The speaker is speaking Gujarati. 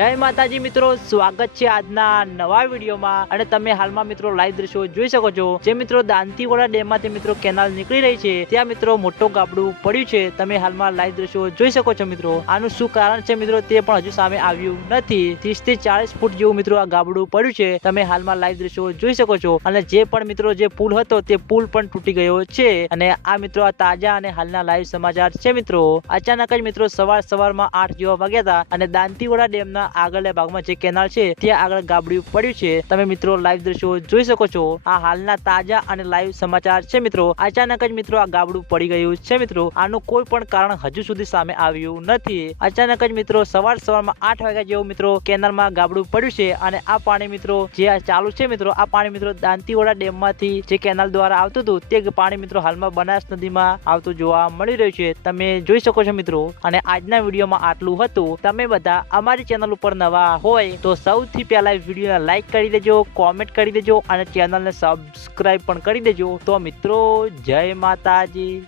જય માતાજી મિત્રો, સ્વાગત છે આજના નવા વિડીયોમાં। અને તમે હાલમાં મિત્રો લાઈવ દ્રશ્યો જોઈ શકો છો। જે મિત્રો દાંતીવાડા ડેમમાંથી મિત્રો કેનાલ નીકળી રહી છે, ત્યાં મિત્રો મોટો ગાબડું પડ્યું છે। તમે હાલમાં લાઈવ દ્રશ્યો જોઈ શકો છો મિત્રો। આનું શું કારણ છે મિત્રો તે પણ હજુ સામે આવ્યું નથી। 30 થી 40 ફૂટ જેવું મિત્રો આ ગાબડું પડ્યું છે। તમે હાલમાં લાઈવ દ્રશ્યો જોઈ શકો છો। અને જે પણ મિત્રો જે પુલ હતો તે પુલ પણ તૂટી ગયો છે। અને આ મિત્રો આ તાજા અને હાલના લાઈવ સમાચાર છે મિત્રો। અચાનક જ મિત્રો સવારમાં 8 જેવા વાગ્યા હતા અને દાંતીવાડા ડેમના આગળના ભાગમાં જે કેનાલ છે ત્યાં આગળ ગાબડું પડ્યું છે। તમે મિત્રો લાઈવ દ્રશ્યો જોઈ શકો છો। આ હાલના તાજા અને લાઈવ સમાચાર છે મિત્રો। અચાનક જ મિત્રો આ ગાબડું પડી ગયું છે મિત્રો। આનું કોઈ પણ કારણ હજુ સુધી સામે આવ્યું નથી। અચાનક જ મિત્રો સવારમાં 8 વાગ્યા જેવું મિત્રો કેનાલમાં ગાબડું પડ્યું છે। અને આ પાણી મિત્રો જે ચાલુ છે મિત્રો, આ પાણી મિત્રો દાંતીવાડા ડેમમાંથી જે કેનાલ દ્વારા આવતું હતું તે પાણી મિત્રો હાલમાં બનાસ નદીમાં આવતું જોવા મળી રહ્યું છે। તમે જોઈ શકો છો મિત્રો। અને આજના વિડીયોમાં આટલું હતું। તમે બધા અમારી ચેનલ ઉપર નવા હોય તો સૌથી પહેલા વિડીયોને લાઈક કરી દેજો, કોમેન્ટ કરી દેજો અને ચેનલને સબસ્ક્રાઇબ પણ કરી દેજો। તો મિત્રો જય માતાજી।